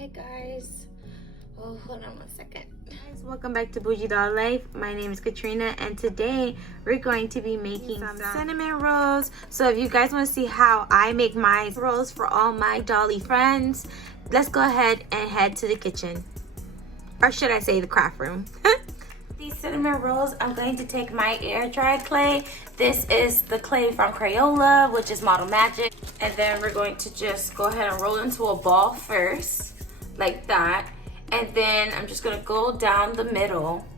Hi guys. Oh, hold on one second. Guys, welcome back to Bougie Doll Life. My name is Katrina, and today we're going to be making some cinnamon rolls. So if you guys want to see how I make my rolls for all my dolly friends, let's go ahead and head to the kitchen, or should I say the craft room. These cinnamon rolls, I'm going to take my air dried clay. This is the clay from Crayola, which is Model Magic. And then we're going to just go ahead and roll into a ball first, like that. And then I'm just gonna go down the middle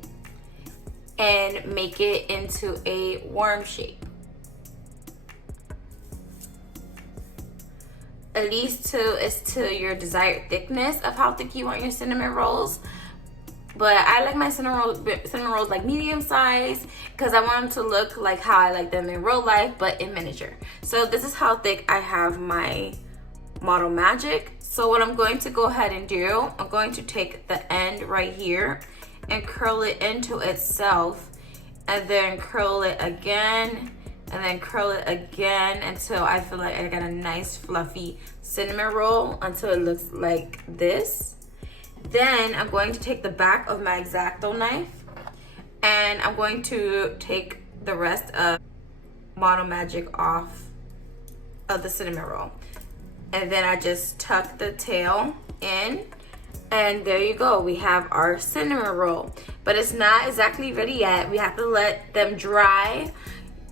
and make it into a worm shape. At least to your desired thickness of how thick you want your cinnamon rolls. But I like my cinnamon rolls like medium size because I want them to look like how I like them in real life, but in miniature. So this is how thick I have my Model Magic. So what I'm going to go ahead and do, I'm going to take the end right here and curl it into itself, and then curl it again, and then curl it again until I feel like I got a nice fluffy cinnamon roll until it looks like this. Then I'm going to take the back of my X-Acto knife and I'm going to take the rest of Model Magic off of the cinnamon roll. And then I just tuck the tail in, and there you go. We have our cinnamon roll, but it's not exactly ready yet. We have to let them dry.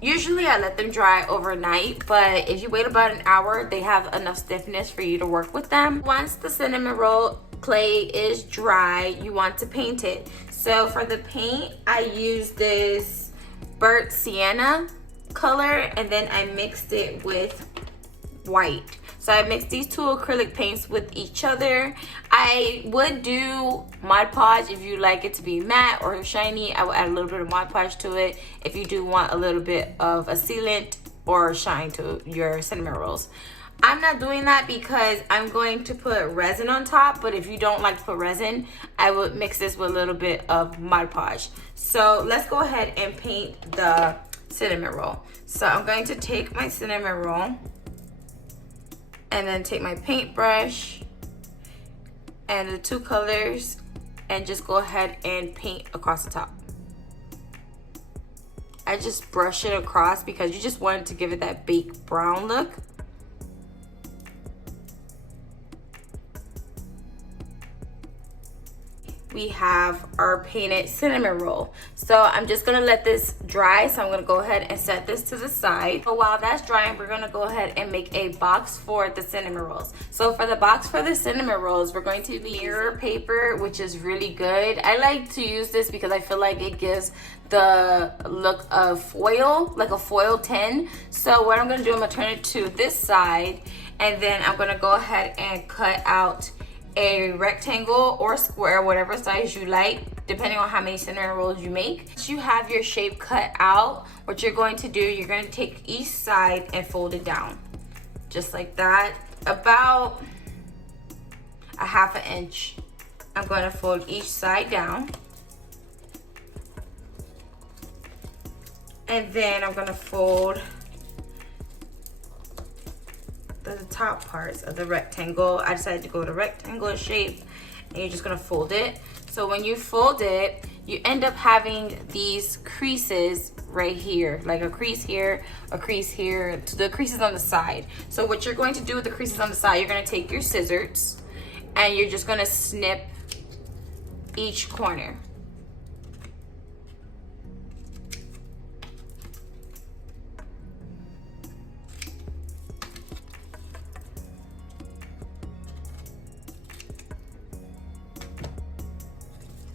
Usually I let them dry overnight, but if you wait about an hour, they have enough stiffness for you to work with them. Once the cinnamon roll clay is dry, you want to paint it. So for the paint, I use this burnt sienna color, and then I mixed it with white. So I mixed these two acrylic paints with each other. I would do Mod Podge if you like it to be matte or shiny. I would add a little bit of Mod Podge to it if you do want a little bit of a sealant or shine to your cinnamon rolls. I'm not doing that because I'm going to put resin on top, but if you don't like to put resin, I would mix this with a little bit of Mod Podge. So let's go ahead and paint the cinnamon roll. So I'm going to take my cinnamon roll and then take my paintbrush and the two colors and just go ahead and paint across the top. I just brush it across because you just wanted to give it that baked brown look. We have our painted cinnamon roll. So I'm just gonna let this dry. So I'm gonna go ahead and set this to the side. So while that's drying, we're gonna go ahead and make a box for the cinnamon rolls. So for the box for the cinnamon rolls, we're going to use mirror paper, which is really good. I like to use this because I feel like it gives the look of foil, like a foil tin. So what I'm gonna do, I'm gonna turn it to this side, and then I'm gonna go ahead and cut out a rectangle or square, whatever size you like, depending on how many cinnamon rolls you make. Once you have your shape cut out, what you're going to do, you're going to take each side and fold it down just like that, about a ½ inch. I'm going to fold each side down, and then I'm going to fold the top parts of the rectangle. I decided to go to rectangular shape, and you're just gonna fold it. So when you fold it, you end up having these creases right here, like a crease here, a crease here, the creases on the side. So what you're going to do with the creases on the side, you're gonna take your scissors and you're just gonna snip each corner.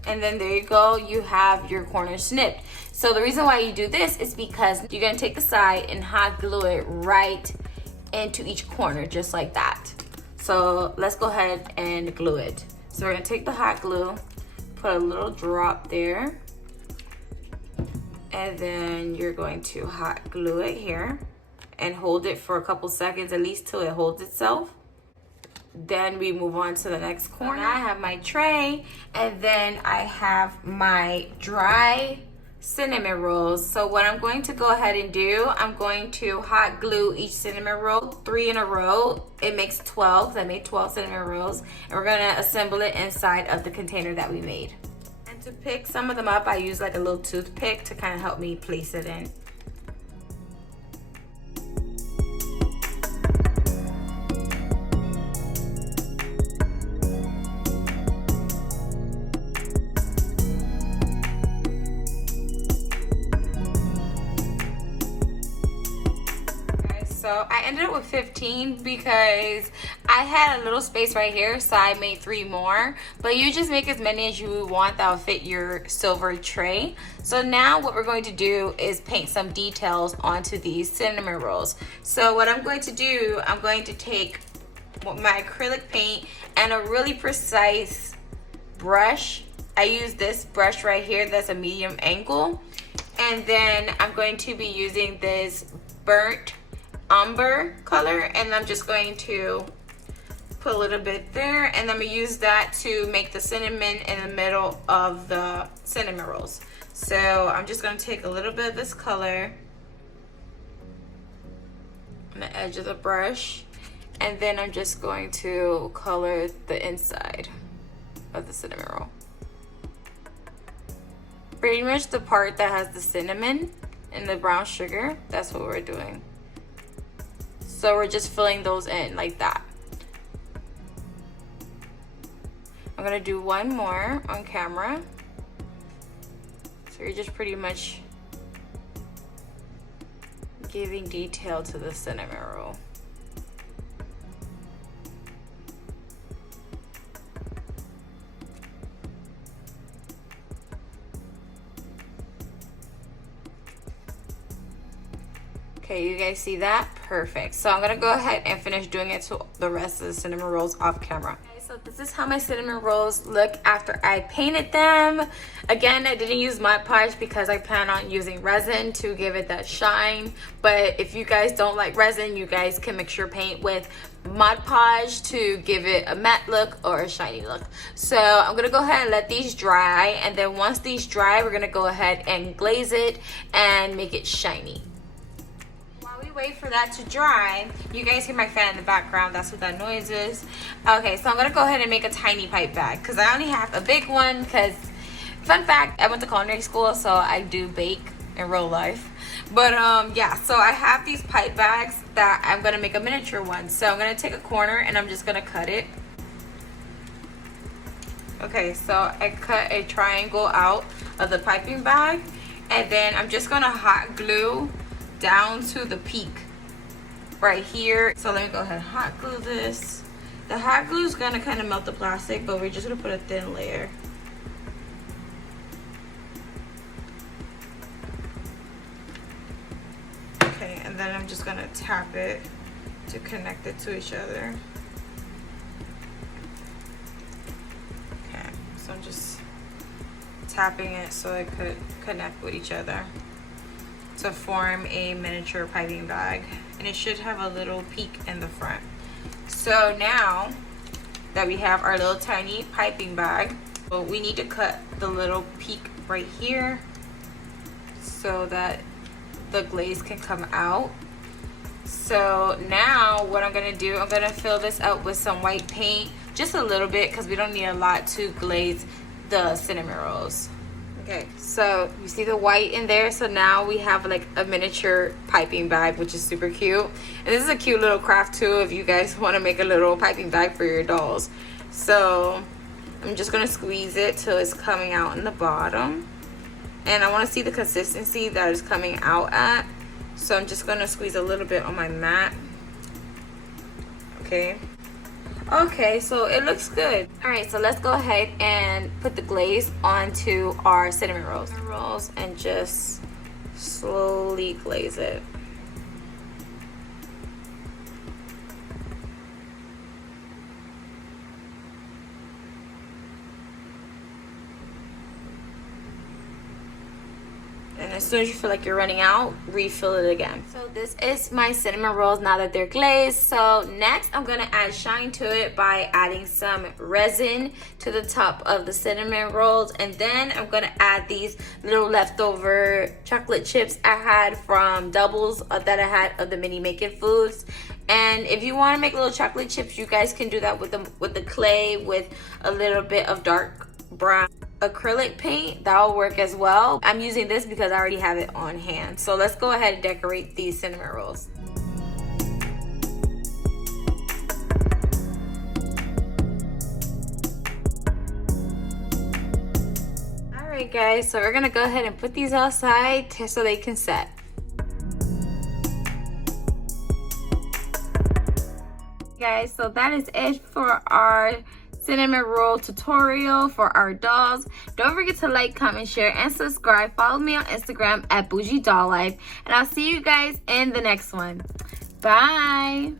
And then there you go, you have your corner snipped. So the reason why you do this is because you're gonna take the side and hot glue it right into each corner, just like that. So let's go ahead and glue it. So we're gonna take the hot glue, put a little drop there, and then you're going to hot glue it here and hold it for a couple seconds, at least till it holds itself. Then we move on to the next corner. I have my tray, and then I have my dry cinnamon rolls. So what I'm going to go ahead and do, I'm going to hot glue each cinnamon roll 3 in a row. It makes 12. I made 12 cinnamon rolls, and we're gonna assemble it inside of the container that we made. And to pick some of them up, I use like a little toothpick to kind of help me place it in. So I ended up with 15 because I had a little space right here, so I made 3 more. But you just make as many as you want that will fit your silver tray. So now what we're going to do is paint some details onto these cinnamon rolls. So what I'm going to do, I'm going to take my acrylic paint and a really precise brush. I use this brush right here that's a medium angle. And then I'm going to be using this burnt umber color, and I'm just going to put a little bit there, and I'm gonna use that to make the cinnamon in the middle of the cinnamon rolls. So I'm just gonna take a little bit of this color on the edge of the brush, and then I'm just going to color the inside of the cinnamon roll. Pretty much the part that has the cinnamon and the brown sugar, that's what we're doing. So we're just filling those in like that. I'm gonna do one more on camera. So you're just pretty much giving detail to the cinnamon roll. Okay, you guys see that? Perfect. So I'm gonna go ahead and finish doing it to the rest of the cinnamon rolls off camera. Okay, so this is how my cinnamon rolls look after I painted them. Again, I didn't use Mod Podge because I plan on using resin to give it that shine. But if you guys don't like resin, you guys can mix your paint with Mod Podge to give it a matte look or a shiny look. So I'm gonna go ahead and let these dry, and then once these dry, we're gonna go ahead and glaze it and make it shiny. Wait for that to dry. You guys hear my fan in the background, that's what that noise is. Okay, so I'm gonna go ahead and make a tiny pipe bag because I only have a big one. Because fun fact, I went to culinary school, so I do bake in real life. But yeah, so I have these pipe bags that I'm gonna make a miniature one. So I'm gonna take a corner and I'm just gonna cut it. Okay, so I cut a triangle out of the piping bag, and then I'm just gonna hot glue down to the peak right here. So let me go ahead and hot glue this. The hot glue is gonna kind of melt the plastic, but we're just gonna put a thin layer. Okay, and then I'm just gonna tap it to connect it to each other. Okay, so I'm just tapping it so it could connect with each other to form a miniature piping bag, and it should have a little peak in the front. So now that we have our little tiny piping bag, well, we need to cut the little peak right here so that the glaze can come out. So now what I'm gonna do, I'm gonna fill this out with some white paint, just a little bit because we don't need a lot to glaze the cinnamon rolls. Okay, so you see the white in there. So now we have like a miniature piping bag, which is super cute. And this is a cute little craft too if you guys want to make a little piping bag for your dolls. So I'm just gonna squeeze it till it's coming out in the bottom, and I want to see the consistency that it's coming out at. So I'm just gonna squeeze a little bit on my mat. Okay, so it looks good. All right, so let's go ahead and put the glaze onto our cinnamon rolls and just slowly glaze it. And as soon as you feel like you're running out, refill it again. So this is my cinnamon rolls now that they're glazed. So next I'm gonna add shine to it by adding some resin to the top of the cinnamon rolls, and then I'm gonna add these little leftover chocolate chips I had from doubles that I had of the mini making foods. And if you want to make little chocolate chips, you guys can do that with the clay with a little bit of dark brown acrylic paint. That'll work as well. I'm using this because I already have it on hand. So let's go ahead and decorate these cinnamon rolls. Alright guys, so we're gonna go ahead and put these outside so they can set. Guys, so that is it for our cinnamon roll tutorial for our dolls. Don't forget to like, comment, share, and subscribe. Follow me on Instagram at Bougie Doll Life, and I'll see you guys in the next one. Bye.